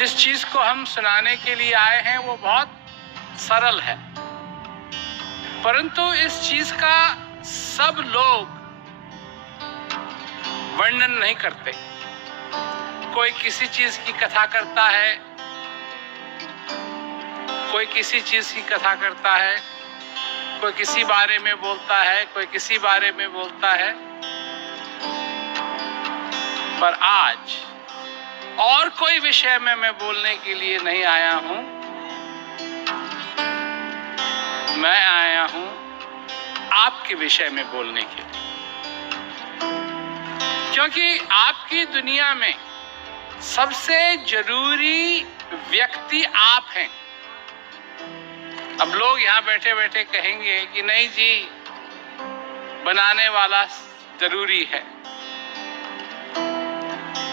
जिस चीज को हम सुनाने के लिए आए हैं वो बहुत सरल है, परंतु इस चीज का सब लोग वर्णन नहीं करते। कोई किसी चीज की कथा करता है, कोई किसी चीज की कथा करता है, कोई किसी बारे में बोलता है, कोई किसी बारे में बोलता है। पर आज और कोई विषय में मैं बोलने के लिए नहीं आया हूं, मैं आया हूं आपके विषय में बोलने के लिए, क्योंकि आपकी दुनिया में सबसे जरूरी व्यक्ति आप हैं। अब लोग यहाँ बैठे बैठे कहेंगे कि नहीं जी, बनाने वाला जरूरी है,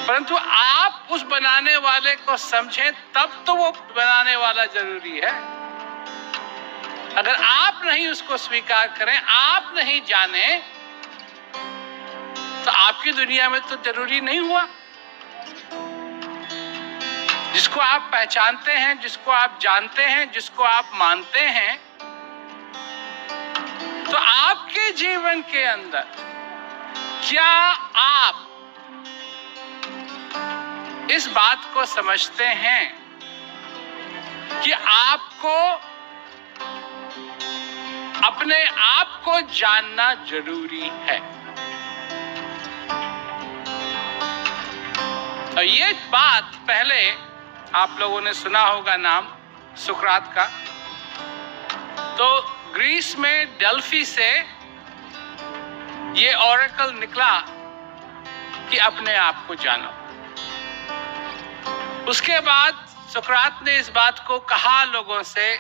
परंतु आप उस बनाने वाले को समझें तब तो वो बनाने वाला जरूरी है। अगर आप नहीं उसको स्वीकार करें, आप नहीं जाने, तो आपकी दुनिया में तो जरूरी नहीं हुआ। जिसको आप पहचानते हैं, जिसको आप जानते हैं, जिसको आप मानते हैं, तो आपके जीवन के अंदर क्या आप इस बात को समझते हैं कि आपको अपने आप को जानना जरूरी है? और ये बात पहले आप लोगों ने सुना होगा नाम सुकरात का। तो ग्रीस में डेल्फी से ये ऑरेकल निकला कि अपने आप को जानो। उसके बाद सुकरात ने इस बात को कहा लोगों से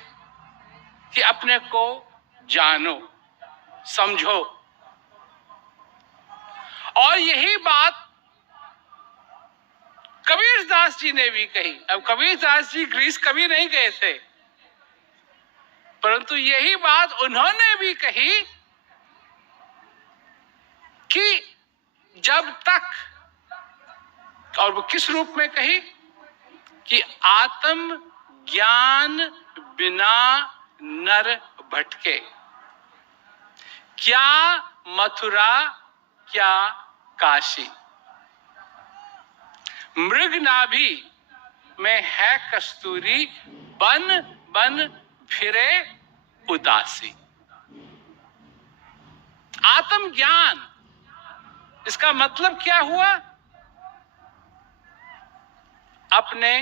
कि अपने को जानो, समझो। और यही बात कबीरदास जी ने भी कही। अब कबीरदास जी ग्रीस कभी नहीं गए थे, परंतु यही बात उन्होंने भी कही कि जब तक, और वो किस रूप में कही, कि आत्म ज्ञान बिना नर भटके। क्या मथुरा, क्या काशी, मृग नाभि में है कस्तूरी, बन बन फिरे उदासी। आत्म ज्ञान, इसका मतलब क्या हुआ? अपने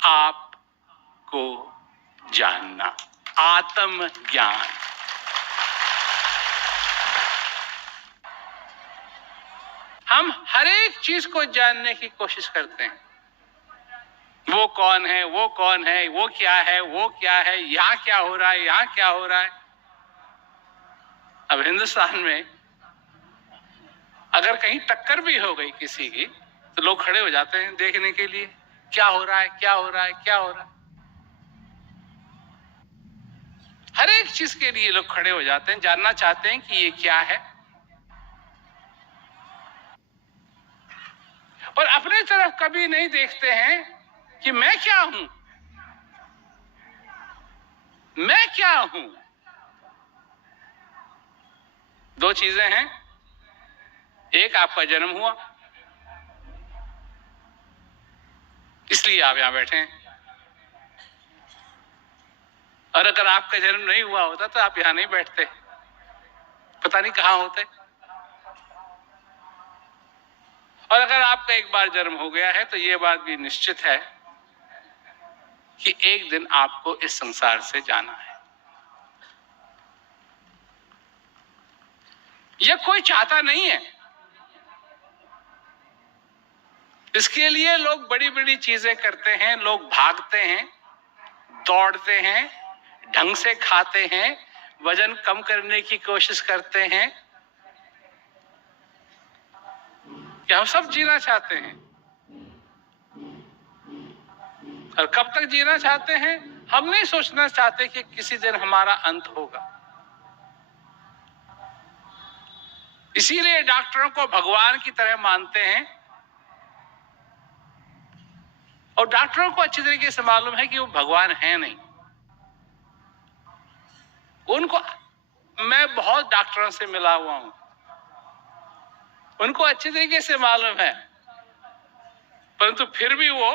आप को जानना, आत्म ज्ञान। हम हर एक चीज को जानने की कोशिश करते हैं। वो कौन है, वो कौन है, वो क्या है, वो क्या है, यहां क्या हो रहा है, यहां क्या हो रहा है। अब हिंदुस्तान में अगर कहीं टक्कर भी हो गई किसी की, तो लोग खड़े हो जाते हैं देखने के लिए, क्या हो रहा है, क्या हो रहा है, क्या हो रहा है। हर एक चीज के लिए लोग खड़े हो जाते हैं, जानना चाहते हैं कि ये क्या है। और अपनी तरफ कभी नहीं देखते हैं कि मैं क्या हूं, मैं क्या हूं। दो चीजें हैं। एक, आपका जन्म हुआ, इसलिए आप यहां बैठे हैं। और अगर आपका जन्म नहीं हुआ होता तो आप यहां नहीं बैठते, पता नहीं कहां होते। और अगर आपका एक बार जन्म हो गया है तो यह बात भी निश्चित है कि एक दिन आपको इस संसार से जाना है। यह कोई चाहता नहीं है। इसके लिए लोग बड़ी बड़ी चीजें करते हैं, लोग भागते हैं, दौड़ते हैं, ढंग से खाते हैं, वजन कम करने की कोशिश करते हैं, कि हम सब जीना चाहते हैं। और कब तक जीना चाहते हैं? हम नहीं सोचना चाहते कि किसी दिन हमारा अंत होगा। इसीलिए डॉक्टरों को भगवान की तरह मानते हैं और डॉक्टरों को अच्छी तरीके से मालूम है कि वो भगवान है नहीं। उनको, मैं बहुत डॉक्टरों से मिला हुआ हूं, उनको अच्छी तरीके से मालूम है, परंतु फिर भी वो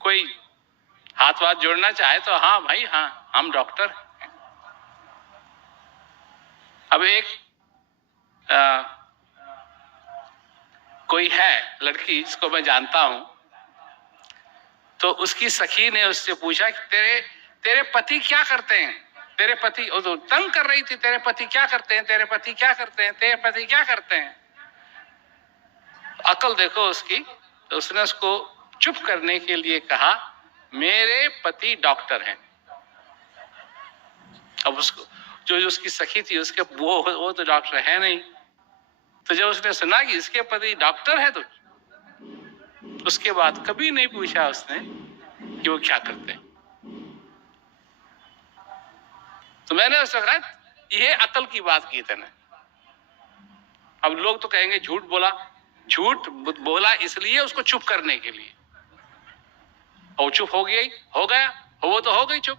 कोई हाथ वाथ जोड़ना चाहे तो हाँ भाई हाँ, हम डॉक्टर हैं। अब एक कोई है लड़की जिसको मैं जानता हूं, तो उसकी सखी ने उससे पूछा कि तेरे पति क्या करते हैं? तेरे पति, वो तो तंग कर रही थी, तेरे पति क्या करते हैं, तेरे पति क्या करते हैं, तेरे पति क्या करते हैं? अकल देखो उसकी। तो उसने उसको चुप करने के लिए कहा, मेरे पति डॉक्टर हैं। अब उसको जो उसकी सखी थी, उसके वो तो डॉक्टर है नहीं। तो जब उसने सुना कि इसके पति डॉक्टर है, तो उसके बाद कभी नहीं पूछा उसने कि वो क्या करते हैं। तो मैंने उससे कहा, ये अकल की बात की थी ना। अब लोग तो कहेंगे झूठ बोला, झूठ बोला इसलिए उसको चुप करने के लिए, और चुप हो गया, वो तो हो गई चुप।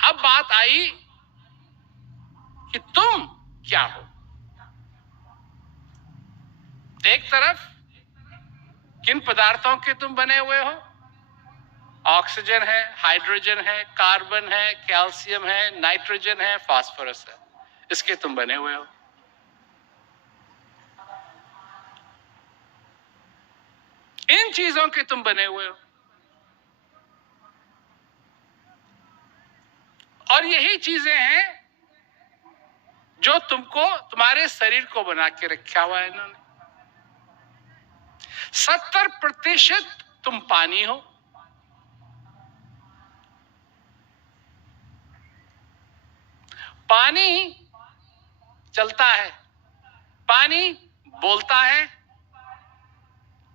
अब बात आई कि तुम क्या हो। एक तरफ किन पदार्थों के तुम बने हुए हो? ऑक्सीजन है, हाइड्रोजन है, कार्बन है, कैल्शियम है, नाइट्रोजन है, फास्फोरस है, इसके तुम बने हुए हो। इन चीजों के तुम बने हुए हो, और यही चीजें हैं जो तुमको, तुम्हारे शरीर को बना के रखा हुआ है इन्होंने। 70% तुम पानी हो, पानी चलता है, पानी बोलता है,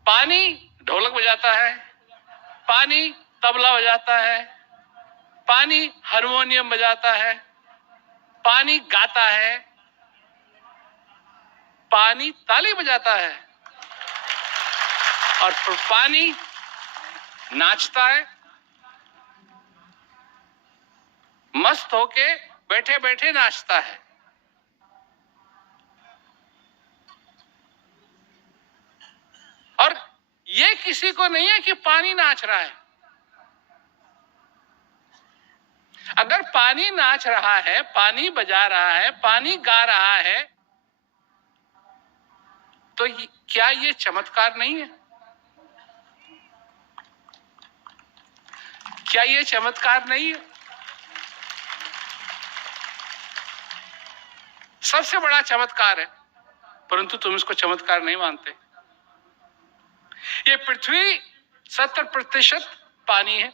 पानी ढोलक बजाता है, पानी तबला बजाता है, पानी हारमोनियम बजाता है, पानी गाता है, पानी ताली बजाता है, और फिर पानी नाचता है। मस्त होके बैठे बैठे नाचता है। और ये किसी को नहीं है कि पानी नाच रहा है। अगर पानी नाच रहा है, पानी बजा रहा है, पानी गा रहा है, तो क्या ये चमत्कार नहीं है? क्या ये चमत्कार नहीं है? सबसे बड़ा चमत्कार है, परंतु तुम इसको चमत्कार नहीं मानते। ये पृथ्वी 70% पानी है,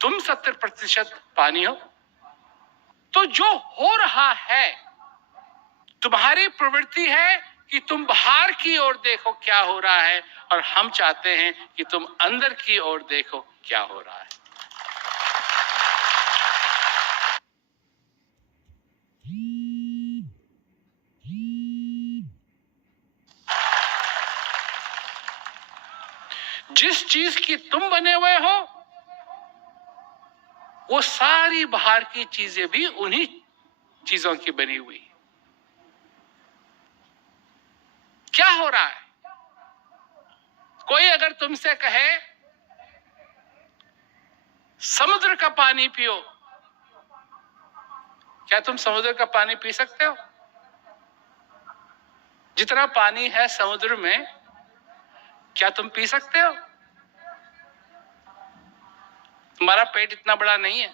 तुम 70% पानी हो। तो जो हो रहा है, तुम्हारी प्रवृत्ति है कि तुम बाहर की ओर देखो क्या हो रहा है, और हम चाहते हैं कि तुम अंदर की ओर देखो क्या हो रहा है। जिस चीज की तुम बने हुए हो, वो सारी बाहर की चीजें भी उन्हीं चीजों की बनी हुई। क्या हो रहा है? कोई अगर तुमसे कहे समुद्र का पानी पियो, क्या तुम समुद्र का पानी पी सकते हो? जितना पानी है समुद्र में, क्या तुम पी सकते हो? तुम्हारा पेट इतना बड़ा नहीं है।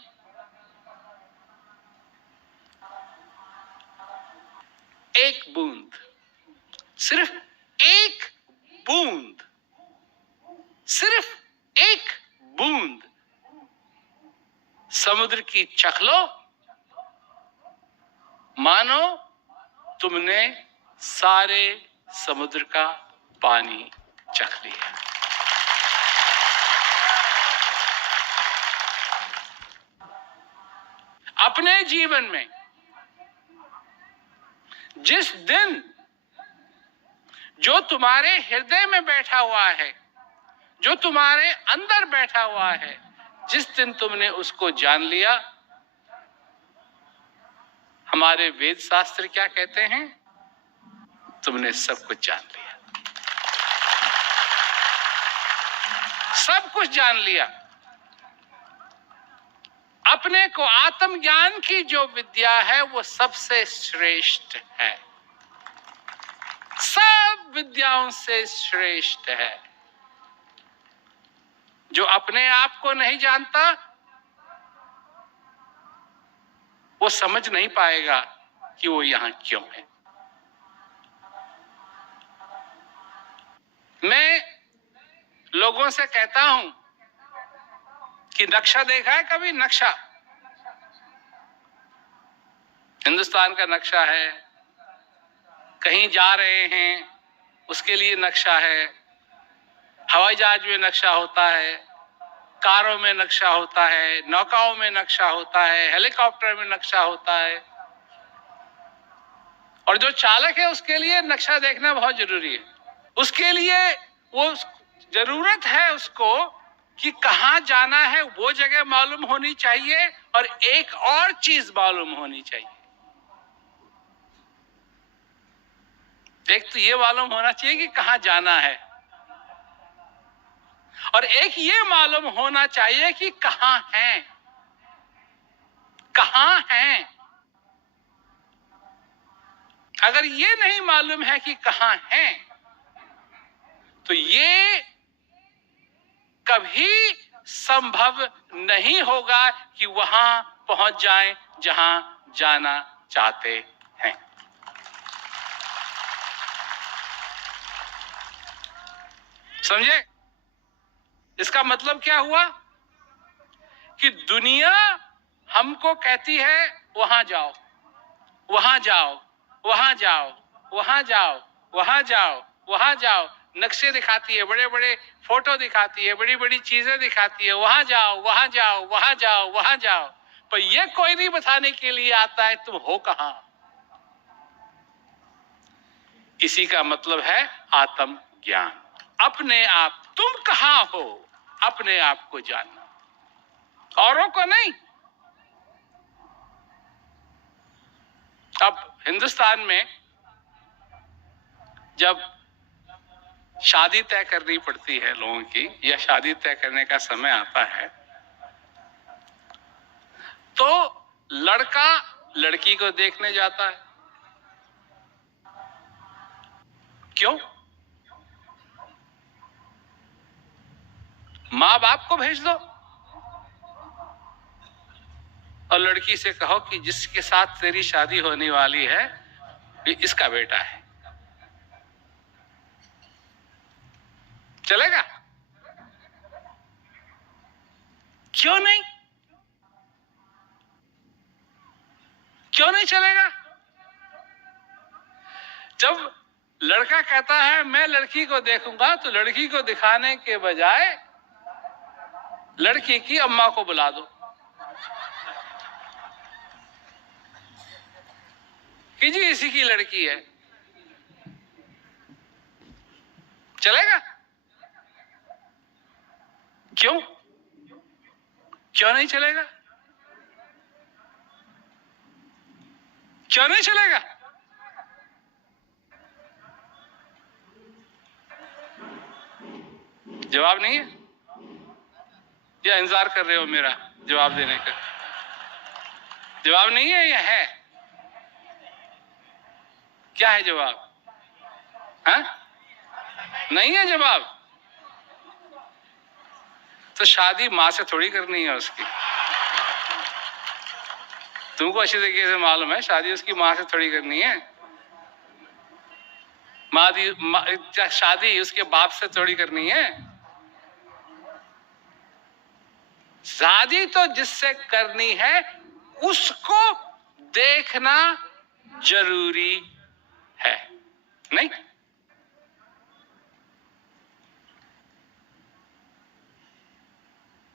एक बूंद, सिर्फ एक बूंद, सिर्फ एक बूंद समुद्र की चख लो, मानो तुमने सारे समुद्र का पानी चख लिया। अपने जीवन में जिस दिन जो तुम्हारे हृदय में बैठा हुआ है, जो तुम्हारे अंदर बैठा हुआ है, जिस दिन तुमने उसको जान लिया, हमारे वेद शास्त्र क्या कहते हैं? तुमने सब कुछ जान लिया, सब कुछ जान लिया। अपने को आत्मज्ञान की जो विद्या है वो सबसे श्रेष्ठ है, सब विद्याओं से श्रेष्ठ है। जो अपने आप को नहीं जानता वो समझ नहीं पाएगा कि वो यहां क्यों है। मैं लोगों से कहता हूं कि नक्शा देखा है कभी? नक्शा, हिंदुस्तान का नक्शा है, कहीं जा रहे हैं उसके लिए नक्शा है, हवाई जहाज में नक्शा होता है, कारों में नक्शा होता है, नौकाओं में नक्शा होता है, हेलीकॉप्टर में नक्शा होता है, और जो चालक है उसके लिए नक्शा देखना बहुत जरूरी है। उसके लिए वो जरूरत है उसको कि कहां जाना है, वो जगह मालूम होनी चाहिए, और एक और चीज मालूम होनी चाहिए। एक तो ये मालूम होना चाहिए कि कहां जाना है, और एक ये मालूम होना चाहिए कि कहां हैं, कहां हैं। अगर ये नहीं मालूम है कि कहां हैं, तो ये कभी संभव नहीं होगा कि वहां पहुंच जाएं जहां जाना चाहते हैं। समझे? इसका मतलब क्या हुआ कि दुनिया हमको कहती है वहां जाओ, वहां जाओ, वहां जाओ, वहां जाओ, वहां जाओ, वहां जाओ। नक्शे दिखाती है, बड़े बड़े फोटो दिखाती है, बड़ी बड़ी चीजें दिखाती है, वहां जाओ, वहां जाओ, वहां जाओ, वहां जाओ। पर ये कोई नहीं बताने के लिए आता है तुम हो कहां। इसी का मतलब है आत्म ज्ञान, अपने आप तुम कहां हो, अपने आप को जानना, औरों को नहीं। अब हिंदुस्तान में जब शादी तय करनी पड़ती है लोगों की, या शादी तय करने का समय आता है, तो लड़का लड़की को देखने जाता है। क्यों? माँ बाप को भेज दो और लड़की से कहो कि जिसके साथ तेरी शादी होने वाली है ये इसका बेटा है। चलेगा? क्यों नहीं? क्यों नहीं चलेगा? जब लड़का कहता है मैं लड़की को देखूंगा, तो लड़की को दिखाने के बजाय लड़की की अम्मा को बुला दो कि जी इसी की लड़की है। चलेगा? क्यों? क्यों नहीं चलेगा? क्यों नहीं चलेगा? जवाब नहीं है या इंतजार कर रहे हो मेरा जवाब देने का? जवाब नहीं है या है? क्या है जवाब? हाँ? नहीं है जवाब? तो शादी मां से थोड़ी करनी है उसकी। तुमको अच्छी तरीके से मालूम है शादी उसकी मां से थोड़ी करनी है। शादी उसके बाप से थोड़ी करनी है। शादी तो जिससे करनी है उसको देखना जरूरी है, नहीं?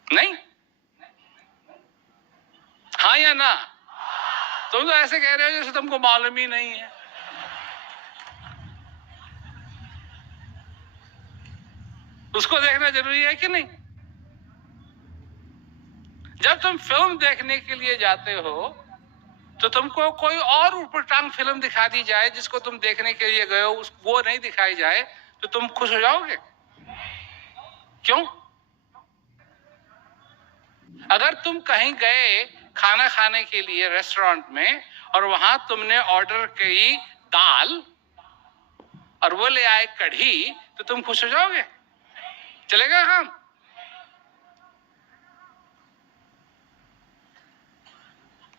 नहीं? हाँ या ना? तुम तो ऐसे कह रहे हो जैसे तुमको मालूम ही नहीं है। उसको देखना जरूरी है कि नहीं? जब तुम फिल्म देखने के लिए जाते हो तो तुमको कोई और ऊटपटांग फिल्म दिखा दी जाए जिसको तुम देखने के लिए गए हो, वो नहीं दिखाई जाए तो तुम खुश हो जाओगे? क्यों? अगर तुम कहीं गए खाना खाने के लिए रेस्टोरेंट में और वहां तुमने ऑर्डर की दाल और वो ले आए कढ़ी, तो तुम खुश हो जाओगे? चलेगा काम?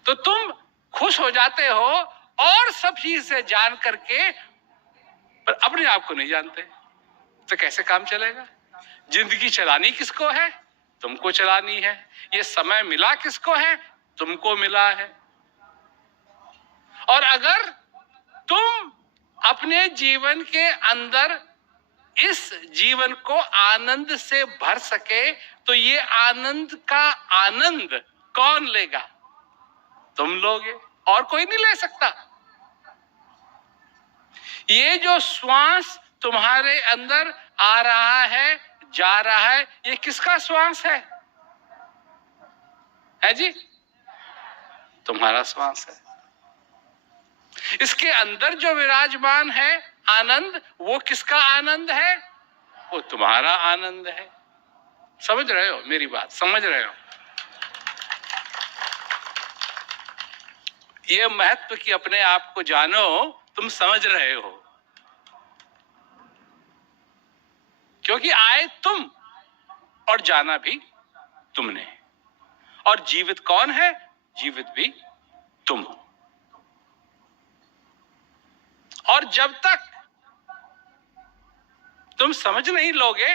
तो तुम खुश हो जाते हो और सब चीज से जान करके, पर अपने आप को नहीं जानते, तो कैसे काम चलेगा? जिंदगी चलानी किसको है? तुमको चलानी है। ये समय मिला किसको है? तुमको मिला है। और अगर तुम अपने जीवन के अंदर इस जीवन को आनंद से भर सके, तो ये आनंद का आनंद कौन लेगा? तुम लोगे, और कोई नहीं ले सकता। ये जो श्वास तुम्हारे अंदर आ रहा है, जा रहा है, ये किसका श्वास है? है जी? तुम्हारा श्वास है। इसके अंदर जो विराजमान है आनंद, वो किसका आनंद है? वो तुम्हारा आनंद है। समझ रहे हो मेरी बात? समझ रहे हो? ये महत्व की अपने आप को जानो, तुम समझ रहे हो। क्योंकि आए तुम और जाना भी तुमने, और जीवित कौन है? जीवित भी तुम हो। और जब तक तुम समझ नहीं लोगे,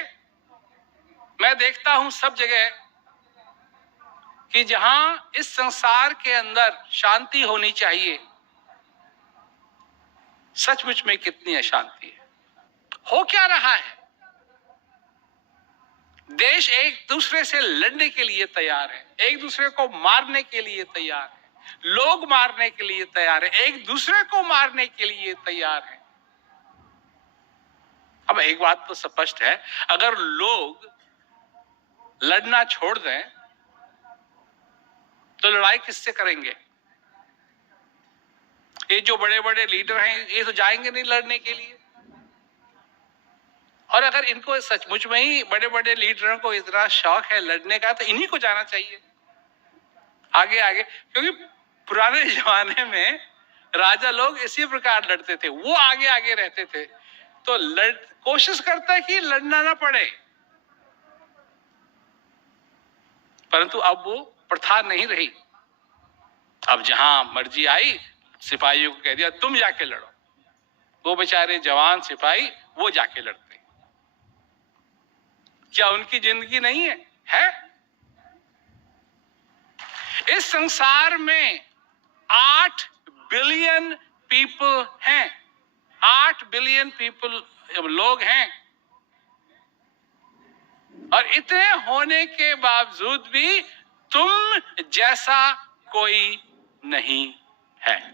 मैं देखता हूं सब जगह कि जहां इस संसार के अंदर शांति होनी चाहिए, सचमुच में कितनी अशांति है। हो क्या रहा है? देश एक दूसरे से लड़ने के लिए तैयार है, एक दूसरे को मारने के लिए तैयार है, लोग मारने के लिए तैयार है, एक दूसरे को मारने के लिए तैयार है। अब एक बात तो स्पष्ट है, अगर लोग लड़ना छोड़ दें तो लड़ाई किससे करेंगे? ये जो बड़े बड़े लीडर हैं, ये तो जाएंगे नहीं लड़ने के लिए। और अगर इनको सचमुच में ही बड़े बड़े लीडरों को इतना शौक है लड़ने का, तो इन्हीं को जाना चाहिए आगे आगे। क्योंकि पुराने जमाने में राजा लोग इसी प्रकार लड़ते थे, वो आगे आगे रहते थे, तो कोशिश करता है कि लड़ना ना पड़े। परंतु अब वो प्रथा नहीं रही। अब जहां मर्जी आई, सिपाहियों को कह दिया तुम जाके लड़ो। वो बेचारे जवान सिपाही वो जाके लड़ते। क्या उनकी जिंदगी नहीं है? है। इस संसार में 8 बिलियन पीपल हैं, 8 बिलियन पीपल लोग हैं, और इतने होने के बावजूद भी तुम जैसा कोई नहीं है।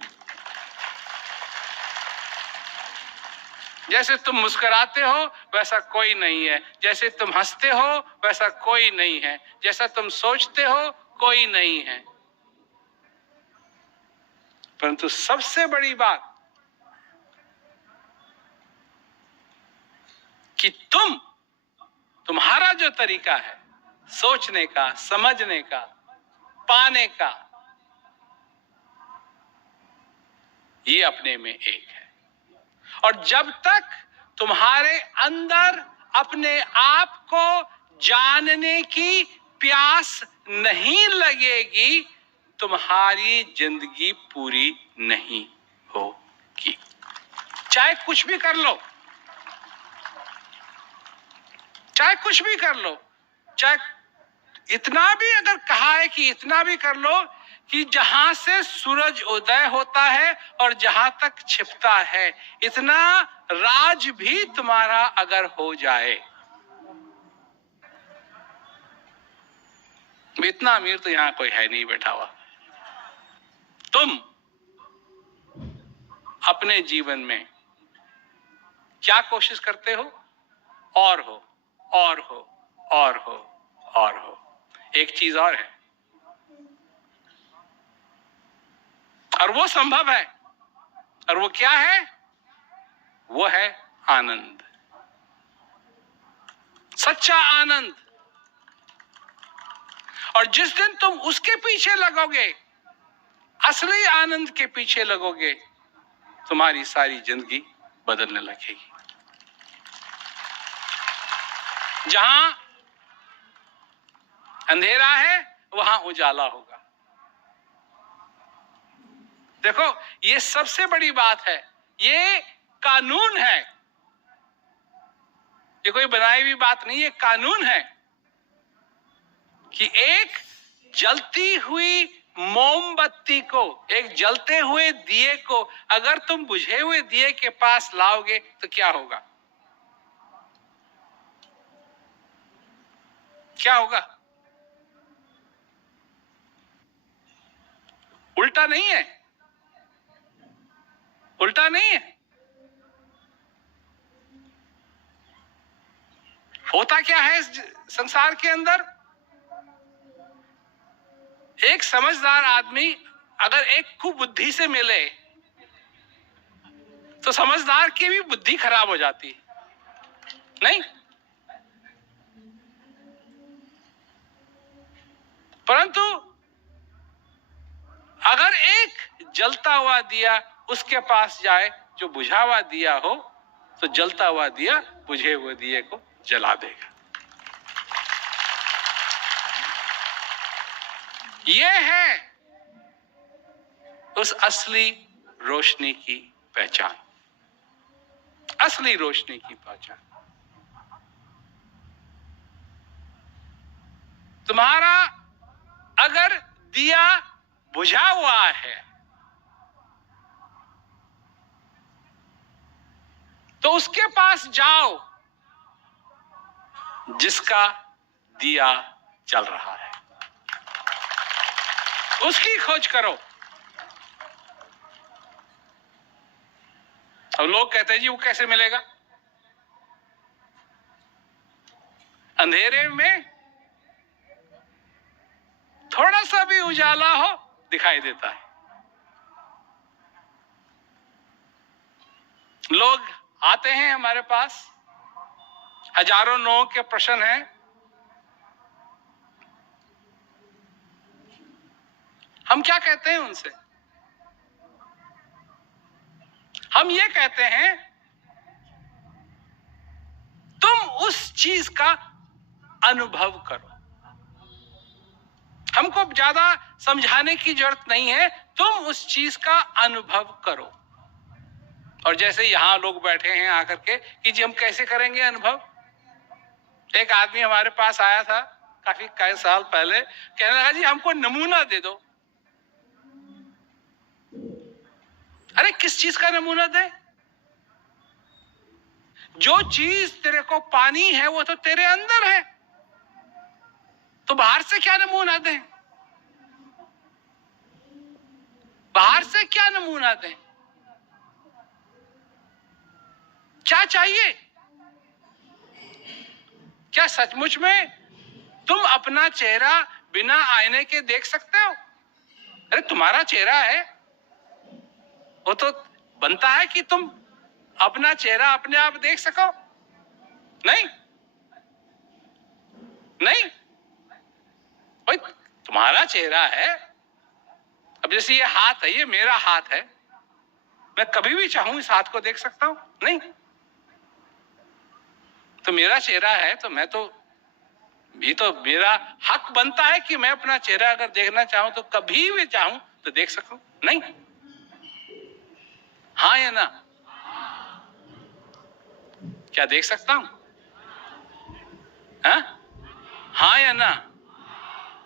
जैसे तुम मुस्कुराते हो वैसा कोई नहीं है, जैसे तुम हंसते हो वैसा कोई नहीं है, जैसा तुम सोचते हो कोई नहीं है। परंतु सबसे बड़ी बात कि तुम्हारा जो तरीका है सोचने का, समझने का, पाने का, ये अपने में एक है। और जब तक तुम्हारे अंदर अपने आप को जानने की प्यास नहीं लगेगी, तुम्हारी जिंदगी पूरी नहीं होगी। चाहे कुछ भी कर लो, चाहे कुछ भी कर लो, चाहे इतना भी अगर कहा है कि इतना भी कर लो कि जहां से सूरज उदय होता है और जहां तक छिपता है, इतना राज भी तुम्हारा अगर हो जाए, इतना अमीर तो यहां कोई है नहीं बैठा हुआ। तुम अपने जीवन में क्या कोशिश करते हो? और हो, और हो और हो और हो। एक चीज और है, और वो संभव है, और वो क्या है? वो है आनंद, सच्चा आनंद। और जिस दिन तुम उसके पीछे लगोगे, असली आनंद के पीछे लगोगे, तुम्हारी सारी जिंदगी बदलने लगेगी। जहां अंधेरा है वहां उजाला होगा। देखो, ये सबसे बड़ी बात है, ये कानून है, ये कोई बनाई हुई बात नहीं, ये कानून है कि एक जलती हुई मोमबत्ती को, एक जलते हुए दिए को अगर तुम बुझे हुए दिए के पास लाओगे तो क्या होगा? क्या होगा? उल्टा नहीं है, उल्टा नहीं है। होता क्या है इस संसार के अंदर? एक समझदार आदमी अगर एक कुबुद्धि से मिले तो समझदार की भी बुद्धि खराब हो जाती है, नहीं? परंतु अगर एक जलता हुआ दिया उसके पास जाए जो बुझा हुआ दिया हो, तो जलता हुआ दिया बुझे हुए दिए को जला देगा। यह है उस असली रोशनी की पहचान, असली रोशनी की पहचान। तुम्हारा अगर दिया बुझा हुआ है तो उसके पास जाओ जिसका दिया जल रहा है, उसकी खोज करो। अब लोग कहते हैं जी वो कैसे मिलेगा? अंधेरे में थोड़ा सा भी उजाला हो दिखाई देता है। लोग आते हैं हमारे पास, हजारों लोगों के प्रश्न हैं, हम क्या कहते हैं उनसे? हम ये कहते हैं तुम उस चीज का अनुभव करो। हमको ज्यादा समझाने की जरूरत नहीं है, तुम उस चीज का अनुभव करो। और जैसे यहां लोग बैठे हैं आकर के कि जी हम कैसे करेंगे अनुभव? एक आदमी हमारे पास आया था काफी कई साल पहले, कहने लगा जी हमको नमूना दे दो। अरे किस चीज का नमूना दे? जो चीज तेरे को पानी है वो तो तेरे अंदर है, तो बाहर से क्या नमूना दें? बाहर से क्या नमूना दें? क्या चाहिए? क्या सचमुच में तुम अपना चेहरा बिना आईने के देख सकते हो? अरे तुम्हारा चेहरा है, वो तो बनता है कि तुम अपना चेहरा अपने आप देख सको। नहीं नहीं, भाई तुम्हारा चेहरा है। अब जैसे ये हाथ है, ये मेरा हाथ है, मैं कभी भी चाहूं इस हाथ को देख सकता हूं? नहीं। तो मेरा चेहरा है तो मैं तो, ये तो मेरा हक बनता है कि मैं अपना चेहरा अगर देखना चाहूं तो कभी भी चाहूं तो देख सकूं। नहीं? हाँ या ना? क्या देख सकता हूं? हाँ? हाँ या ना?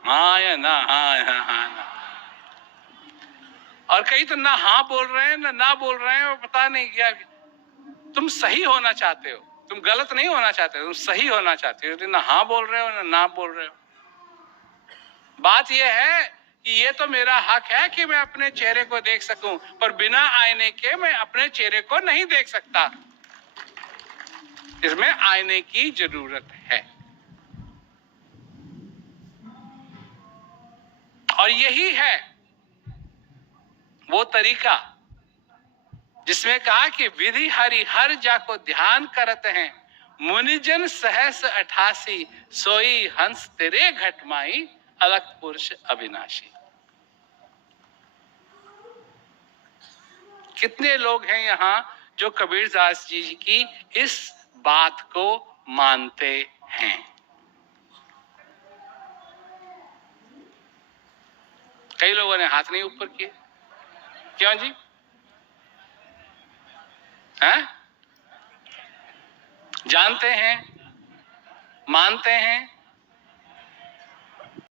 हाँ या ना? हाँ हाँ हाँ ना। और कई तो ना हाँ बोल रहे हैं ना बोल रहे हैं, पता नहीं क्या। तुम सही होना चाहते हो, तुम गलत नहीं होना चाहते, तुम सही होना चाहते हो, ना हाँ बोल रहे हो ना बोल रहे हो। बात यह है कि ये तो मेरा हक है कि मैं अपने चेहरे को देख सकूं, पर बिना आईने के मैं अपने चेहरे को नहीं देख सकता। इसमें आईने की जरूरत है। और यही है वो तरीका जिसमें कहा कि विधि हरि हर जाको ध्यान करत हैं, मुनिजन सहस 88 सोई हंस तेरे घटमाई, अलग पुरुष अविनाशी। कितने लोग हैं यहां जो कबीरदास जी की इस बात को मानते हैं? कई लोगों ने हाथ नहीं ऊपर किए। क्यों जी? हैं? जानते हैं, मानते हैं,